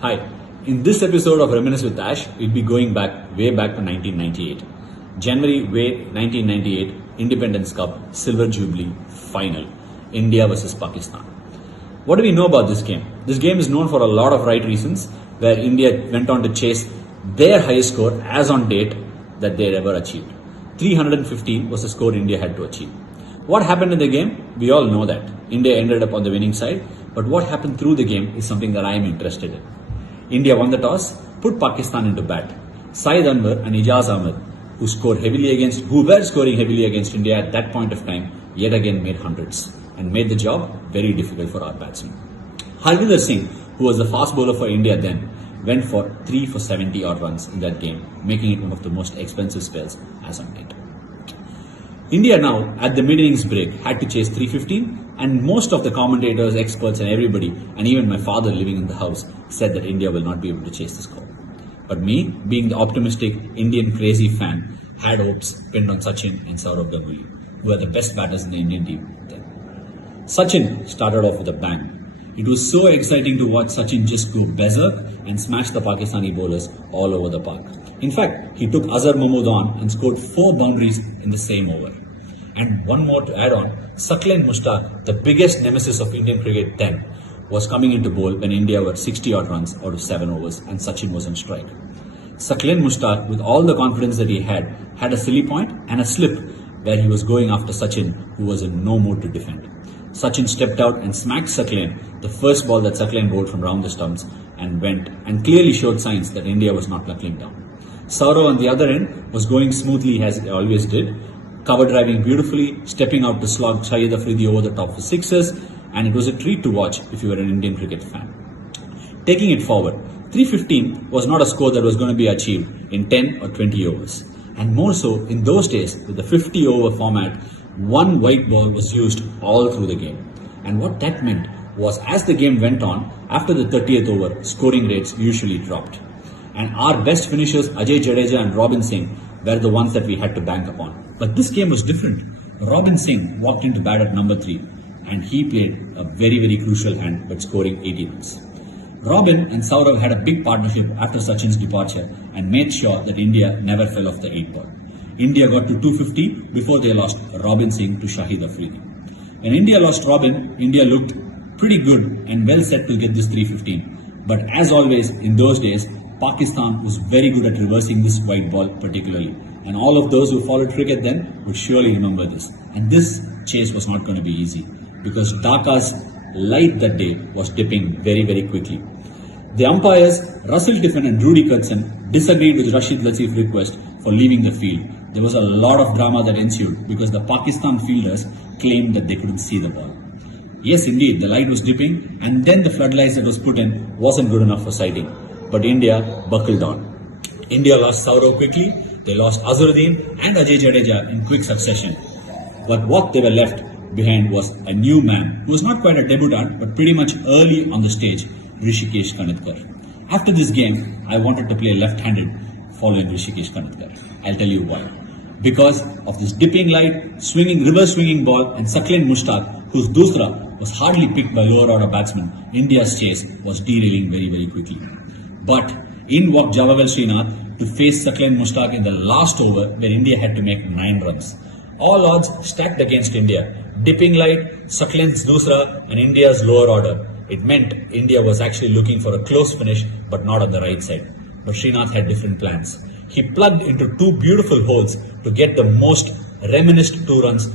Hi, in this episode of Reminisce with Ash, we'll be going way back to 1998. January 1998, Independence Cup, Silver Jubilee, final. India versus Pakistan. What do we know about this game? This game is known for a lot of right reasons, where India went on to chase their highest score as on date that they had ever achieved. 315 was the score India had to achieve. What happened in the game? We all know that. India ended up on the winning side, but what happened through the game is something that I am interested in. India won the toss, put Pakistan into bat. Saeed Anwar and Ijaz Ahmed, who were scoring heavily against India at that point of time, yet again made hundreds and made the job very difficult for our batsmen. Harvinder Singh, who was the fast bowler for India then, went for 3 for 70 odd runs in that game, making it one of the most expensive spells as on date. India now, at the mid-innings break, had to chase 315, and most of the commentators, experts and everybody, and even my father living in the house, said that India will not be able to chase the score. But me, being the optimistic Indian crazy fan, had hopes pinned on Sachin and Sourav Ganguly, who were the best batters in the Indian team then. Sachin started off with a bang. It was so exciting to watch Sachin just go berserk and smash the Pakistani bowlers all over the park. In fact, he took Azhar Mahmood on and scored 4 boundaries in the same over. And one more to add on, Saqlain Mushtaq, the biggest nemesis of Indian cricket then, was coming into bowl when India were 60 odd runs out of 7 overs and Sachin was on strike. Saqlain Mushtaq, with all the confidence that he had a silly point and a slip where he was going after Sachin, who was in no mood to defend. Sachin stepped out and smacked Saqlain, the first ball that Saqlain bowled from round the stumps, and went and clearly showed signs that India was not knuckling down. Sourav on the other end was going smoothly as he always did, cover driving beautifully, stepping out to slog Shahid Afridi over the top for sixes, and it was a treat to watch if you were an Indian cricket fan. Taking it forward, 315 was not a score that was going to be achieved in 10 or 20 overs. And more so, in those days, with the 50 over format, one white ball was used all through the game. And what that meant was, as the game went on, after the 30th over, scoring rates usually dropped. And our best finishers, Ajay Jadeja and Robin Singh, were the ones that we had to bank upon. But this game was different. Robin Singh walked into bat at number 3, and he played a very, very crucial hand by scoring 80 runs. Robin and Sourav had a big partnership after Sachin's departure and made sure that India never fell off the 8 ball. India got to 250 before they lost Robin Singh to Shahid Afridi. When India lost Robin, India looked pretty good and well set to get this 315. But as always, in those days, Pakistan was very good at reversing this white ball particularly. And all of those who followed cricket then would surely remember this. And this chase was not going to be easy, because Dhaka's light that day was dipping very, very quickly. The umpires, Russell Tiffin and Rudy Kurtzen, disagreed with Rashid Latif's request for leaving the field. There was a lot of drama that ensued because the Pakistan fielders claimed that they couldn't see the ball. Yes, indeed, the light was dipping, and then the floodlights that was put in wasn't good enough for sighting. But India buckled on. India lost Sourav quickly, they lost Azharuddin and Ajay Jadeja in quick succession. But what they were left behind was a new man who was not quite a debutant but pretty much early on the stage, Hrishikesh Kanitkar. After this game, I wanted to play left-handed following Hrishikesh Kanitkar. I'll tell you why. Because of this dipping light, reverse swinging ball, and Saqlain Mushtaq, whose dusra was hardly picked by lower order batsmen, India's chase was derailing very, very quickly. But in walked Javagal Srinath to face Saqlain Mushtaq in the last over, where India had to make 9 runs. All odds stacked against India. Dipping light, Saqlain's dusra, and India's lower order. It meant India was actually looking for a close finish, but not on the right side. But Srinath had different plans. He plugged into 2 beautiful holes to get the most reminisced 4 runs,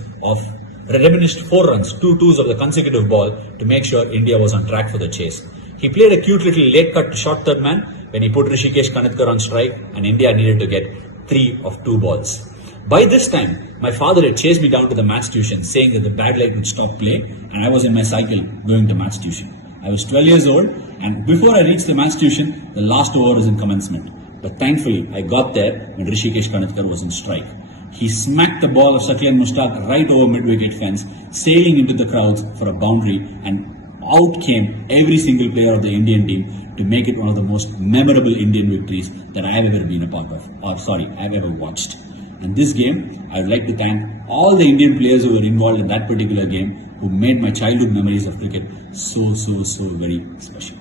2 twos of the consecutive ball, to make sure India was on track for the chase. He played a cute little late cut to short third man when he put Hrishikesh Kanitkar on strike, and India needed to get 3 of 2 balls. By this time, my father had chased me down to the maths tuition, saying that the bad light would stop play, and I was in my cycle going to maths tuition. I was 12 years old, and before I reached the maths tuition, the last over was in commencement. But thankfully, I got there when Hrishikesh Kanitkar was on strike. He smacked the ball of Saqlain Mushtaq right over mid-wicket fence, sailing into the crowds for a boundary, and out came every single player of the Indian team to make it one of the most memorable Indian victories that I have ever been a part of, I've ever watched. And this game, I would like to thank all the Indian players who were involved in that particular game, who made my childhood memories of cricket so very special.